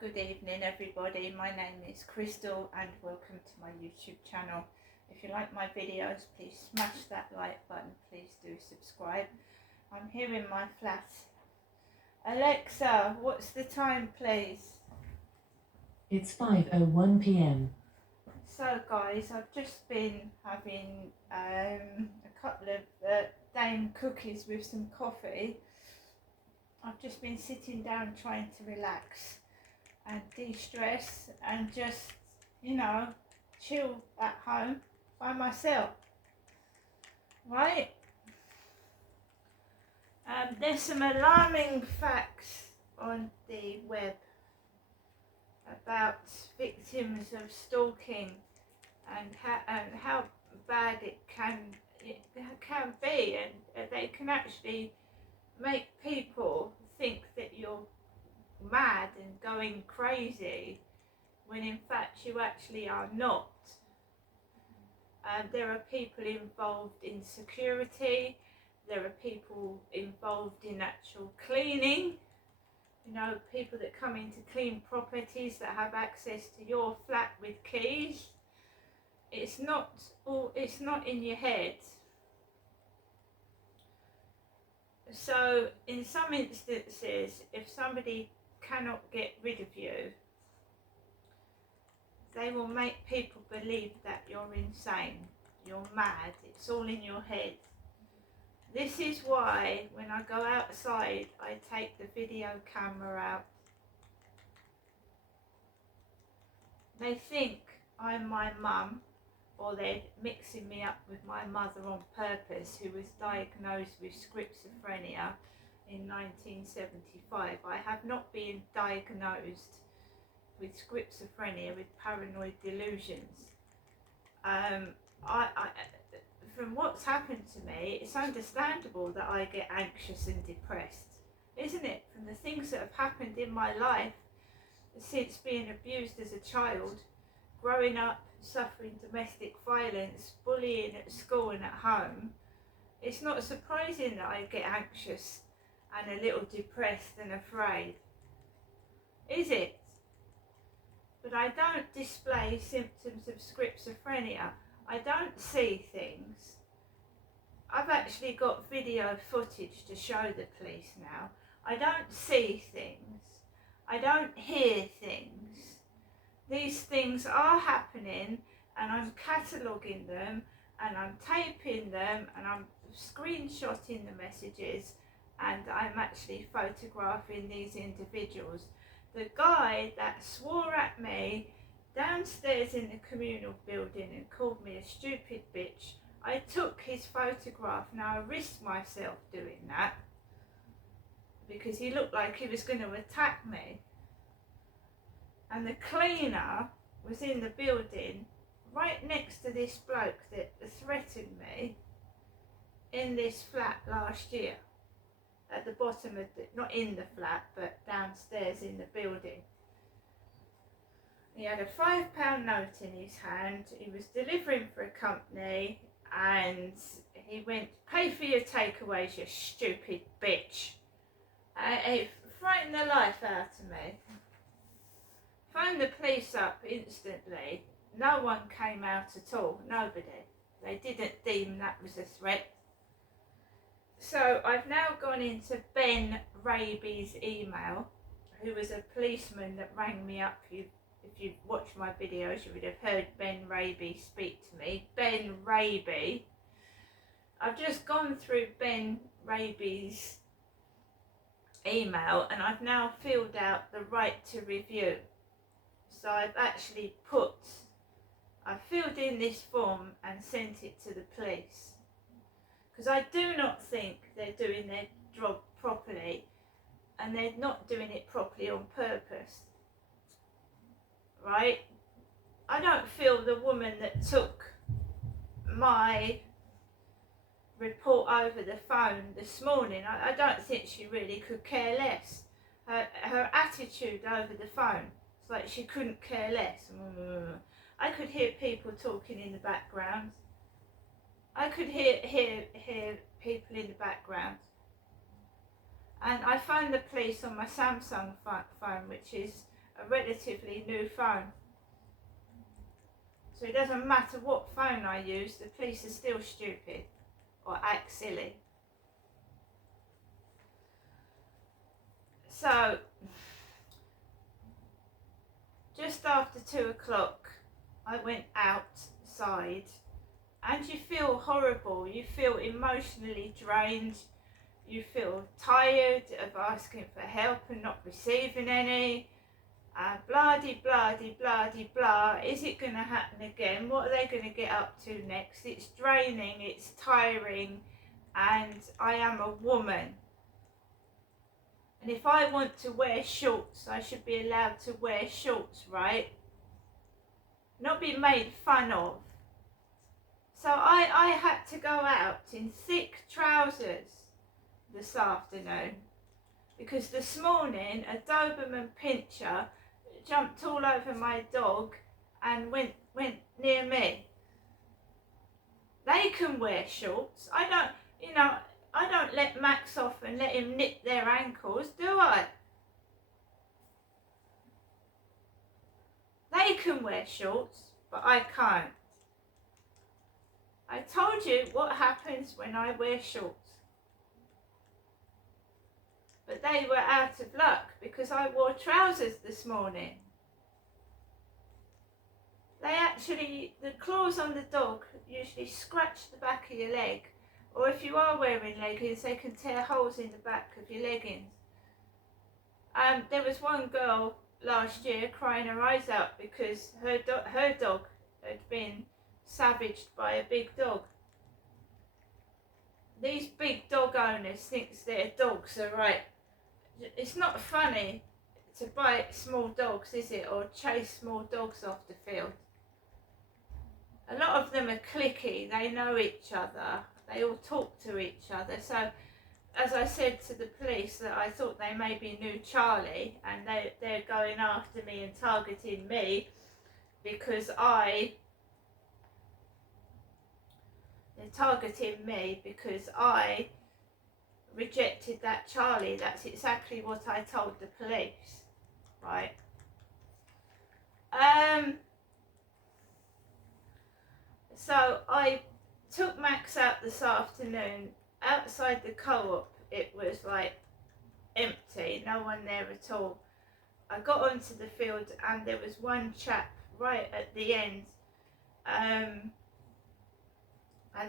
Good evening everybody, my name is Crystal and welcome to my YouTube channel. If you like my videos, please smash that like button, please do subscribe. I'm here in my flat. Alexa, what's the time please? It's 5:01 p.m. So guys, I've just been having a couple of Dane cookies with some coffee. I've just been sitting down trying to relax and de-stress and just, chill at home by myself, right? There's some alarming facts on the web about victims of stalking and how bad it can be, and they can actually make people think that you're mad and going crazy when in fact you actually are not. There are people involved in security, there are people involved in actual cleaning, people that come in to clean properties that have access to your flat with keys. It's not in your head. So in some instances, if somebody cannot get rid of you, they will make people believe that you're insane, you're mad, it's all in your head. This is why when I go outside, I take the video camera out. They think I'm my mum, or they're mixing me up with my mother on purpose, who was diagnosed with schizophrenia in 1975. I have not been diagnosed with schizophrenia, with paranoid delusions. From what's happened to me, it's understandable that I get anxious and depressed, isn't it? From the things that have happened in my life since being abused as a child, growing up, suffering domestic violence, bullying at school and at home, it's not surprising that I get anxious and a little depressed and afraid, is it? But I don't display symptoms of schizophrenia. I don't see things. I've actually got video footage to show the police now. I don't see things. I don't hear things. These things are happening and I'm cataloguing them and I'm taping them and I'm screenshotting the messages and I'm actually photographing these individuals. The guy that swore at me downstairs in the communal building and called me a stupid bitch, I took his photograph. Now I risked myself doing that because he looked like he was going to attack me. And the cleaner was in the building right next to this bloke that threatened me in this flat last year. At the bottom of not in the flat, but downstairs in the building. He had a £5 note in his hand. He was delivering for a company and he went, "Pay for your takeaways, you stupid bitch." It frightened the life out of me. Phoned the police up instantly. No one came out at all, nobody. They didn't deem that was a threat. So I've now gone into Ben Raby's email, who was a policeman that rang me up. If you watched my videos, you would have heard Ben Raby speak to me. Ben Raby. I've just gone through Ben Raby's email and I've now filled out the right to review. So I've actually filled in this form and sent it to the police. Because I do not think they're doing their job properly, and they're not doing it properly on purpose, right? I don't feel the woman that took my report over the phone this morning, I don't think she really could care less. Her attitude over the phone, it's like she couldn't care less. I could hear people talking in the background. I could hear people in the background. And I phoned the police on my Samsung phone, which is a relatively new phone. So it doesn't matter what phone I use, the police are still stupid or act silly. So, just after 2 o'clock, I went outside, and you feel horrible, you feel emotionally drained, you feel tired of asking for help and not receiving any, blah de blah de blah de blah. Is it going to happen again? What are they going to get up to next? It's draining, it's tiring, and I am a woman. And if I want to wear shorts, I should be allowed to wear shorts, right? Not be made fun of. So I had to go out in thick trousers this afternoon, because this morning a Doberman Pinscher jumped all over my dog and went near me. They can wear shorts. I don't let Max off and let him nip their ankles, do I? They can wear shorts, but I can't. I told you what happens when I wear shorts. But they were out of luck because I wore trousers this morning. The claws on the dog usually scratch the back of your leg, or if you are wearing leggings, they can tear holes in the back of your leggings. There was one girl last year crying her eyes out because her dog had been savaged by a big dog. These big dog owners think their dogs are right. It's not funny to bite small dogs, is it, or chase small dogs off the field. A lot of them are cliquey, they know each other, they all talk to each other. So, as I said to the police, that I thought they maybe knew Charlie, and they're going after me and targeting me because they're targeting me because I rejected that Charlie. That's exactly what I told the police, right? So I took Max out this afternoon. Outside the co-op, it was like empty, no one there at all. I got onto the field and there was one chap right at the end, and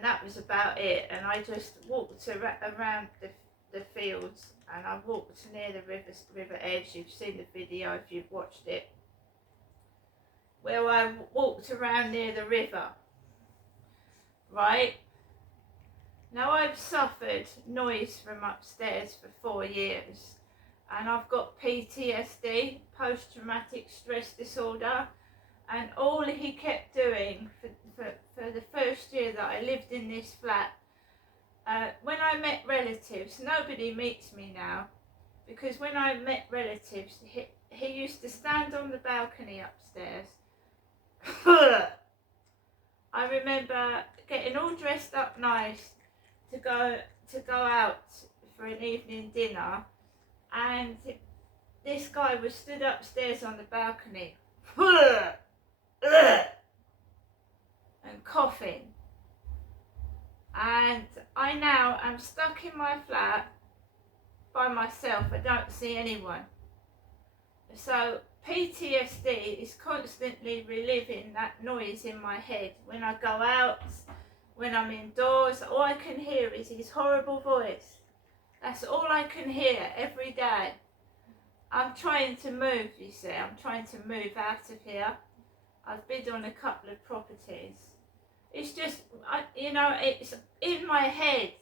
that was about it. And I just walked around the fields, and I walked near the river edge. You've seen the video if you've watched it, where I walked around near the river, right? Now I've suffered noise from upstairs for 4 years, and I've got PTSD, post-traumatic stress disorder, and all he kept doing for the first year that I lived in this flat, when I met relatives, nobody meets me now, because when I met relatives, he used to stand on the balcony upstairs. I remember getting all dressed up nice to go out for an evening dinner, and this guy was stood upstairs on the balcony and coughing, and I now am stuck in my flat by myself. I don't see anyone. So PTSD is constantly reliving that noise in my head. When I go out, when I'm indoors, all I can hear is his horrible voice. That's all I can hear every day. I'm trying to move, you see. I'm trying to move out of here. I've bid on a couple of properties. It's just, it's in my head.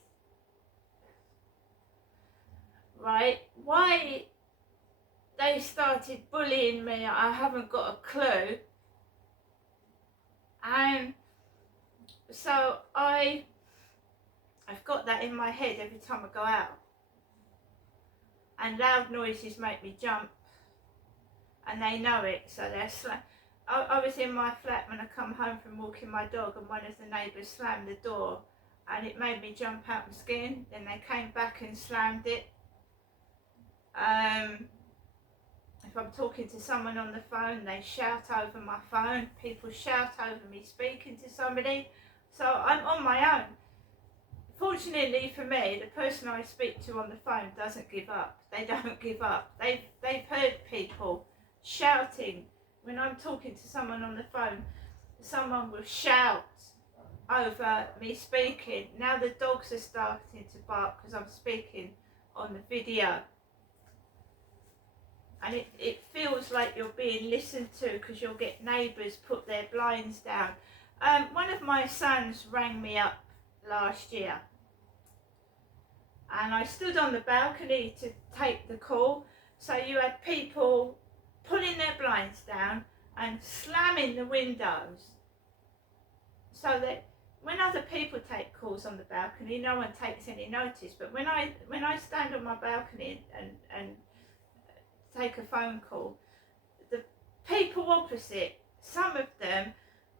Right? Why they started bullying me, I haven't got a clue. And so I've got that in my head every time I go out. And loud noises make me jump, and they know it, so they're I was in my flat when I come home from walking my dog, and one of the neighbours slammed the door, and it made me jump out my skin. Then they came back and slammed it. If I'm talking to someone on the phone, they shout over my phone. People shout over me speaking to somebody. So I'm on my own. Fortunately for me, the person I speak to on the phone doesn't give up. They don't give up. They've heard people shouting. When I'm talking to someone on the phone, someone will shout over me speaking. Now the dogs are starting to bark because I'm speaking on the video. And it feels like you're being listened to because you'll get neighbours put their blinds down. One of my sons rang me up last year and I stood on the balcony to take the call. So you had people pulling their blinds down and slamming the windows so that when other people take calls on the balcony, no one takes any notice. But when I stand on my balcony and take a phone call, the people opposite, some of them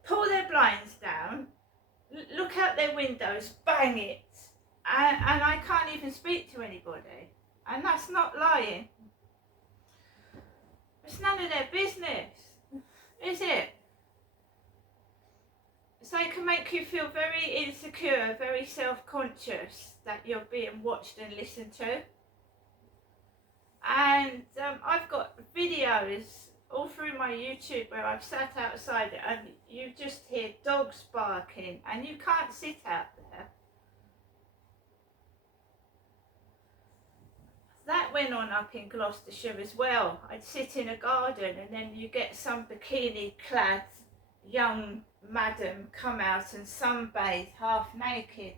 pull their blinds down, look out their windows, bang it, and I can't even speak to anybody. And that's not lying. It's none of their business, is it? So it can make you feel very insecure, very self-conscious that you're being watched and listened to. And I've got videos all through my YouTube where I've sat outside and you just hear dogs barking and you can't sit out there. That went on up in Gloucestershire as well. I'd sit in a garden and then you get some bikini clad young madam come out and sunbathe half naked.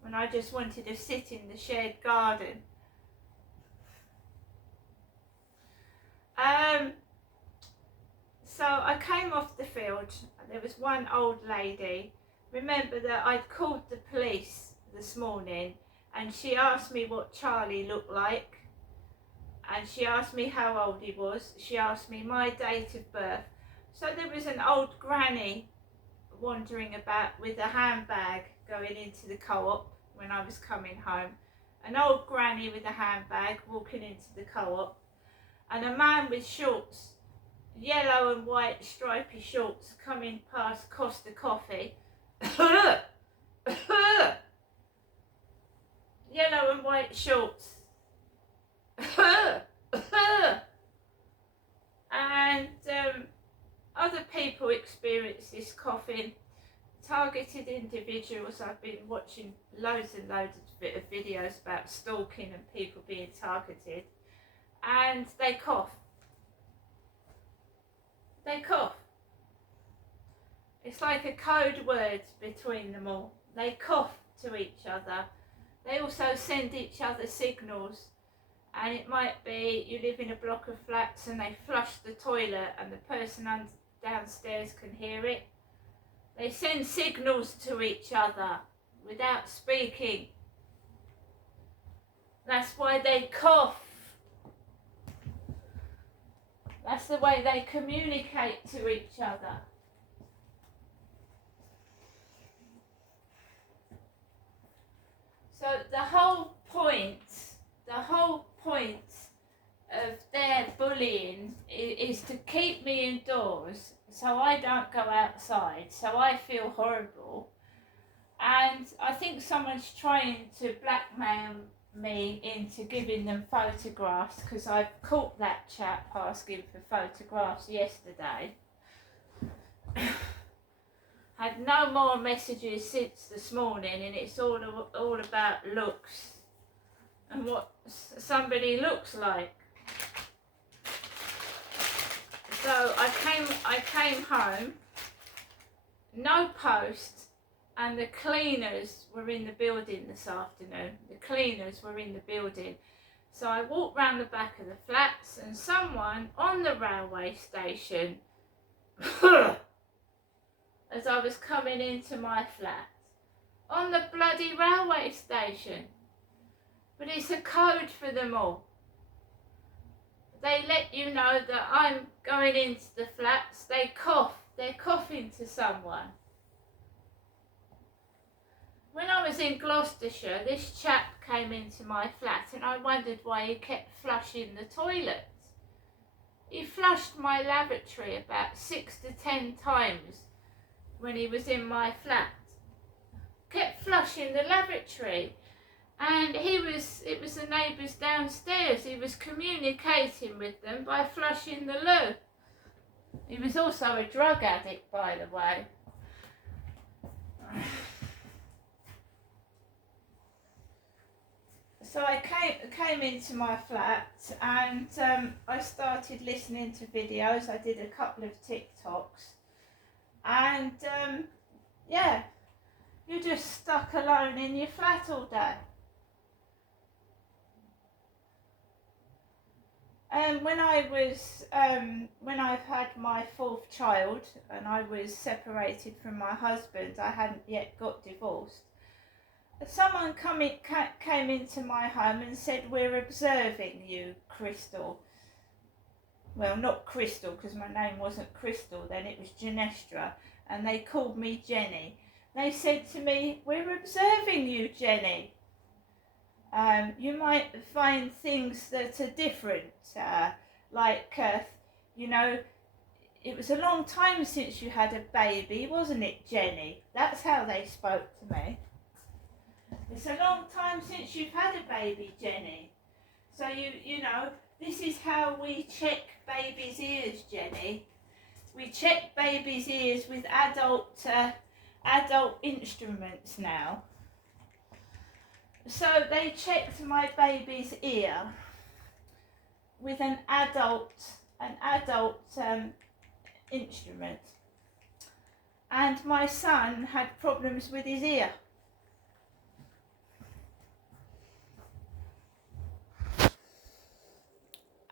When I just wanted to sit in the shared garden. So I came off the field. There was one old lady. Remember that I'd called the police this morning and she asked me what Charlie looked like. And she asked me how old he was. She asked me my date of birth. So there was an old granny wandering about with a handbag going into the co-op when I was coming home. An old granny with a handbag walking into the co-op. And a man with shorts, yellow and white stripy shorts, coming past Costa Coffee. Yellow and white shorts. And other people experience this coughing. Targeted individuals, I've been watching loads and loads of videos about stalking and people being targeted, and they cough. They cough. It's like a code word between them all. They cough to each other. They also send each other signals, and it might be you live in a block of flats and they flush the toilet and the person downstairs can hear it. They send signals to each other without speaking. That's why they cough. That's the way they communicate to each other. So the whole point of their bullying is to keep me indoors so I don't go outside, so I feel horrible. And I think someone's trying to blackmail me into giving them photographs, because I've caught that chap asking for photographs yesterday. Had no more messages since this morning, and it's all about looks and what somebody looks like. So I came home, no post, and the cleaners were in the building this afternoon. The cleaners were in the building. So I walked round the back of the flats and someone on the railway station, as I was coming into my flat, on the bloody railway station. But it's a code for them all. They let you know that I'm going into the flats. They cough. They're coughing to someone. When I was in Gloucestershire, this chap came into my flat and I wondered why he kept flushing the toilet. He flushed my lavatory about 6 to 10 times when he was in my flat. Kept flushing the lavatory. And it was the neighbours downstairs. He was communicating with them by flushing the loo. He was also a drug addict, by the way. So I came into my flat and I started listening to videos. I did a couple of TikToks. And yeah, you're just stuck alone in your flat all day. When I've had my fourth child and I was separated from my husband, I hadn't yet got divorced. Someone came into my home and said, "We're observing you, Crystal." Well, not Crystal, because my name wasn't Crystal then, it was Genestra, and they called me Jenny. They said to me, "We're observing you, Jenny. You might find things that are different, you know, it was a long time since you had a baby, wasn't it, Jenny?" That's how they spoke to me. "It's a long time since you've had a baby, Jenny. So you know, this is how we check babies' ears, Jenny. We check babies' ears with adult instruments now." So they checked my baby's ear with an adult instrument, and my son had problems with his ear.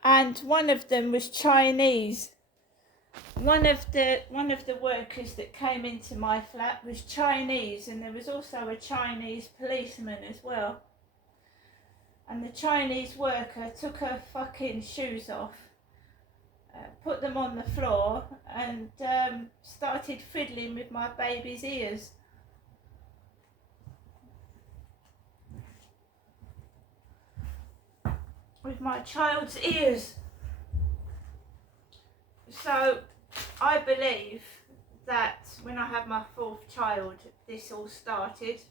And one of them was Chinese. One of the workers that came into my flat was Chinese, and there was also a Chinese policeman as well. And the Chinese worker took her fucking shoes off, put them on the floor, and started fiddling with my baby's ears. With my child's ears. So I believe that when I had my fourth child, this all started.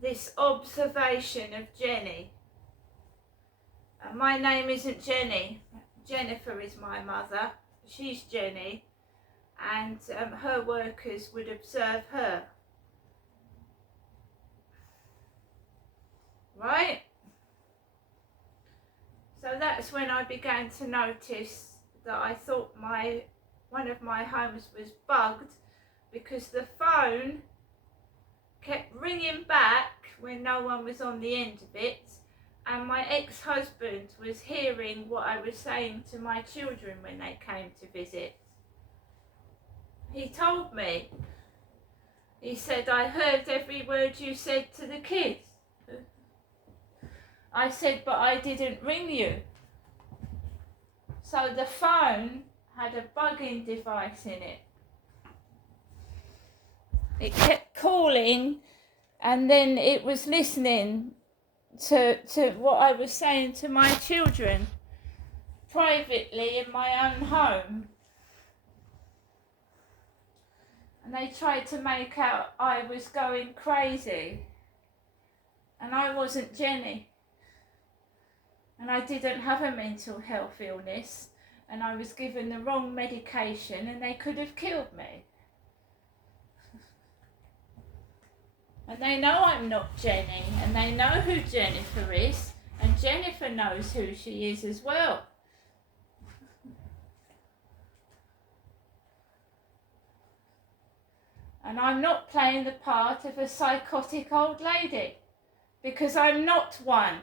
This observation of Jenny. My name isn't Jenny. Jennifer is my mother. She's Jenny. And her workers would observe her. Right? So that's when I began to notice that I thought one of my homes was bugged, because the phone kept ringing back when no one was on the end of it, and my ex-husband was hearing what I was saying to my children when they came to visit. He told me, he said, "I heard every word you said to the kids." I said, "But I didn't ring you." So the phone had a bugging device in it. It kept calling, and then it was listening to what I was saying to my children privately in my own home. And they tried to make out I was going crazy. And I wasn't Jenny. And I didn't have a mental health illness, and I was given the wrong medication, and they could have killed me. And they know I'm not Jenny, and they know who Jennifer is, and Jennifer knows who she is as well. And I'm not playing the part of a psychotic old lady, because I'm not one.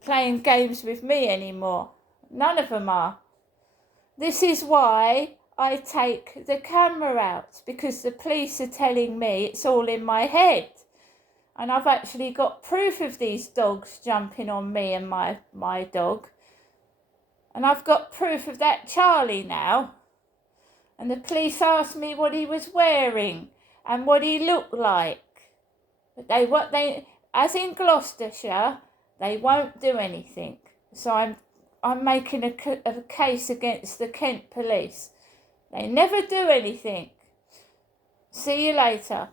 Playing games with me anymore. None of them are. This is why I take the camera out, because the police are telling me it's all in my head. And I've actually got proof of these dogs jumping on me and my dog. And I've got proof of that Charlie now. And the police asked me what he was wearing and what he looked like. But as in Gloucestershire, they won't do anything. So I'm making a case against the Kent police. They never do anything. See you later.